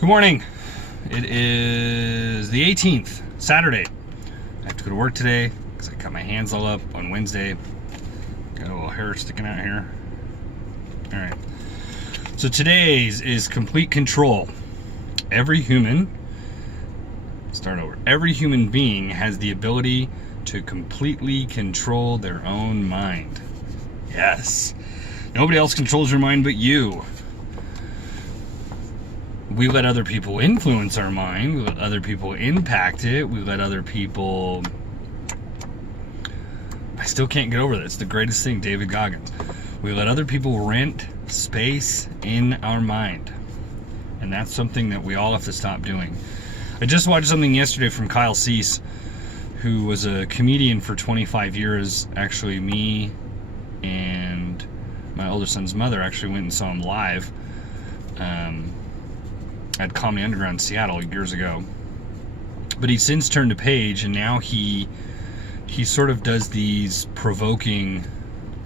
Good morning. It is the 18th, Saturday. I have to go to work today because I cut my hands all up on Wednesday. Got a little hair sticking out here. All right. So today's is complete control. Every human being has the ability to completely control their own mind. Yes. Nobody else controls your mind but you. We let other people influence our mind. We let other people impact it. We let other people... I still can't get over that. It's the greatest thing, David Goggins. We let other people rent space in our mind. And that's something that we all have to stop doing. I just watched something yesterday from Kyle Cease, who was a comedian for 25 years. Actually, me and my older son's mother actually went and saw him live at Comedy Underground in Seattle years ago. But he's since turned a page, and now he sort of does these provoking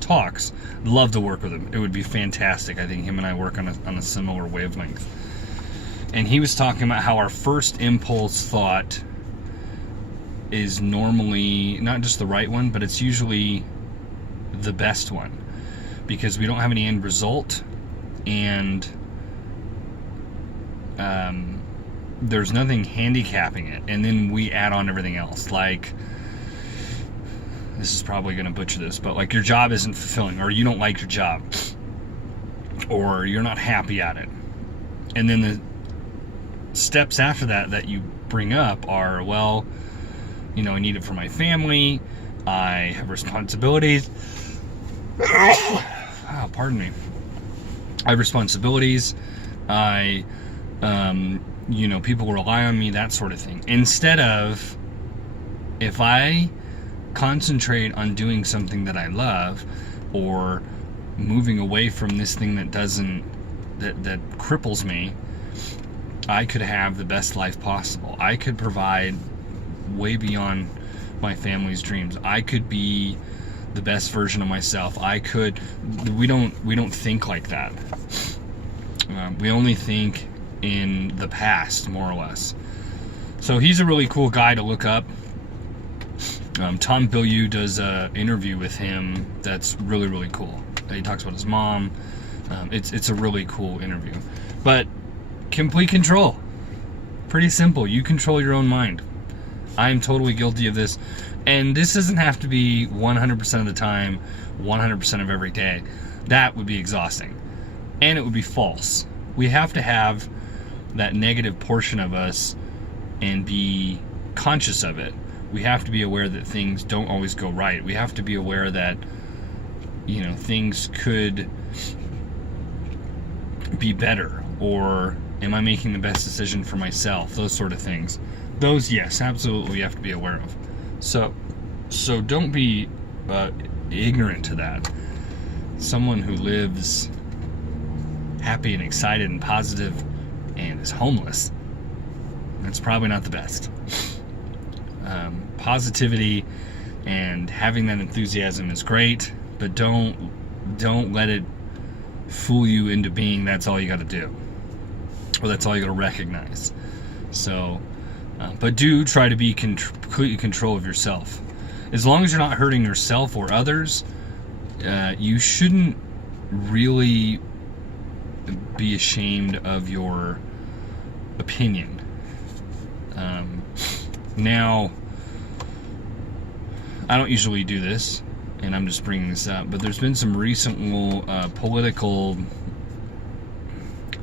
talks. Love to work with him. It would be fantastic. I think him and I work on a similar wavelength. And he was talking about how our first impulse thought is normally not just the right one, but it's usually the best one, because we don't have any end result, and there's nothing handicapping it, and then we add on everything else. Like, this is probably going to butcher this, but like your job isn't fulfilling, or you don't like your job, or you're not happy at it. And then the steps after that you bring up are, well, you know, I need it for my family, I have responsibilities. Oh, pardon me. I have responsibilities, you know, people rely on me, that sort of thing. Instead of, if I concentrate on doing something that I love, or moving away from this thing that cripples me, I could have the best life possible. I could provide way beyond my family's dreams. I could be the best version of myself. We don't think like that. We only think in the past, more or less. So he's a really cool guy to look up. Tom Bilyeu does an interview with him that's really, really cool. He talks about his mom. It's a really cool interview. But complete control. Pretty simple. You control your own mind. I am totally guilty of this. And this doesn't have to be 100% of the time, 100% of every day. That would be exhausting. And it would be false. We have to have that negative portion of us and be conscious of it. We have to be aware that things don't always go right. We have to be aware that, you know, things could be better, or am I making the best decision for myself? Those sort of things. Those, yes, absolutely, we have to be aware of. So don't be ignorant to that. Someone who lives happy and excited and positive and is homeless, that's probably not the best. Positivity and having that enthusiasm is great, but don't let it fool you into being that's all you got to do, or that's all you got to recognize. So, but do try to be completely control of yourself. As long as you're not hurting yourself or others, you shouldn't really be ashamed of your opinion. Now, I don't usually do this, and I'm just bringing this up, but there's been some recent political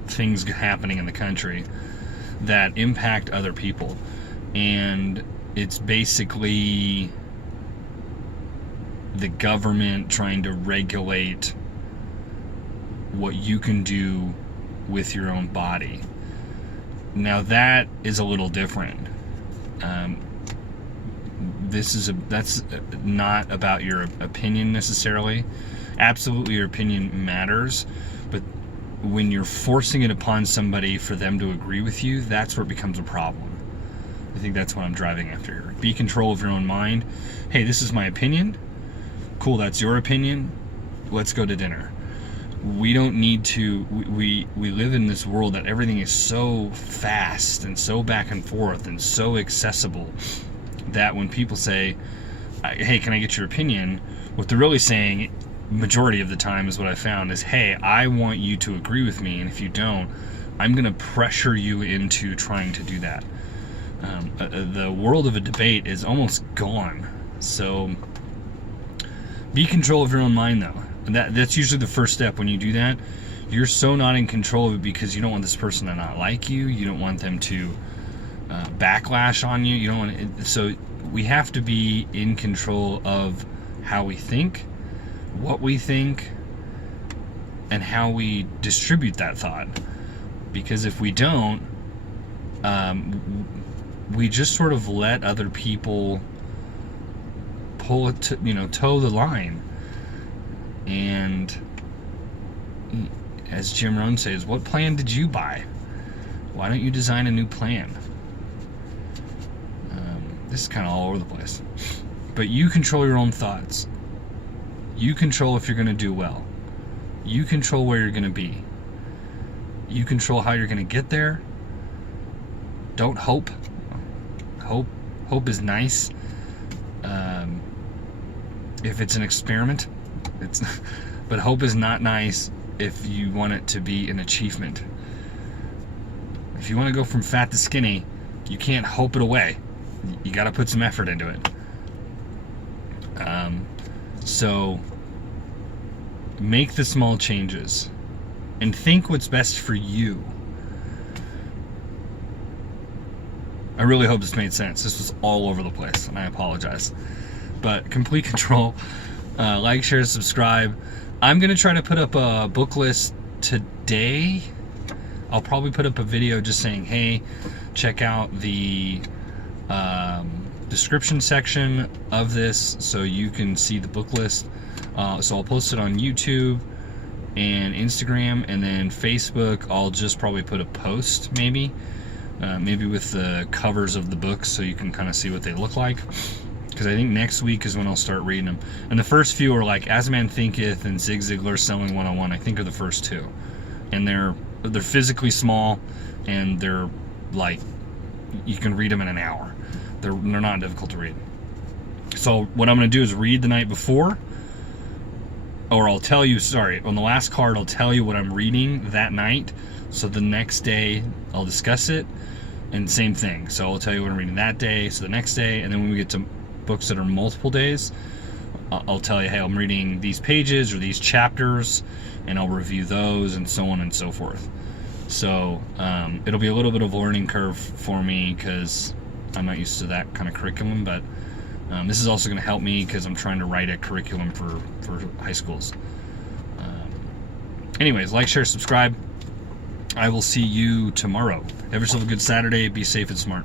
things happening in the country that impact other people, and it's basically the government trying to regulate what you can do with your own body. Now that is a little different. That's not about your opinion necessarily. Absolutely, your opinion matters, but when you're forcing it upon somebody for them to agree with you, that's where it becomes a problem. I think that's what I'm driving after here. Be in control of your own mind. Hey, this is my opinion. Cool, that's your opinion. Let's go to dinner. We don't need to, we live in this world that everything is so fast and so back and forth and so accessible that when people say, hey, can I get your opinion? What they're really saying, majority of the time is what I found, is, hey, I want you to agree with me, and if you don't, I'm going to pressure you into trying to do that. The world of a debate is almost gone. So be in control of your own mind, though. That's usually the first step. When you do that, you're so not in control of it because you don't want this person to not like you. You don't want them to backlash on you. You don't want it. So we have to be in control of how we think, what we think, and how we distribute that thought. Because if we don't, we just sort of let other people pull it to, toe the line. And as Jim Rohn says, what plan did you buy? Why don't you design a new plan? This is kind of all over the place. But you control your own thoughts. You control if you're going to do well. You control where you're going to be. You control how you're going to get there. Don't hope. Hope is nice. If it's an experiment, but hope is not nice if you want it to be an achievement. If you want to go from fat to skinny, you can't hope it away. You got to put some effort into it. So make the small changes and think what's best for you. I really hope this made sense. This was all over the place, and I apologize. But complete control. Like, share, subscribe. I'm going to try to put up a book list today. I'll probably put up a video just saying, hey, check out the description section of this so you can see the book list. So I'll post it on YouTube and Instagram, and then Facebook I'll just probably put a post maybe with the covers of the books so you can kind of see what they look like, because I think next week is when I'll start reading them. And the first few are like As a Man Thinketh and Zig Ziglar's Selling 101, I think, are the first two, and they're physically small, and they're like, you can read them in an hour. They're not difficult to read. So what I'm going to do is read the night before, or I'll tell you, on the last card I'll tell you what I'm reading that night, so the next day I'll discuss it, and same thing. So I'll tell you what I'm reading that day, so the next day, and then when we get to books that are multiple days, I'll tell you, hey, I'm reading these pages or these chapters, and I'll review those, and so on and so forth. So it'll be a little bit of a learning curve for me because I'm not used to that kind of curriculum, but this is also going to help me because I'm trying to write a curriculum for high schools. Anyways, like, share, subscribe. I will see you tomorrow. Have yourself a good Saturday. Be safe and smart.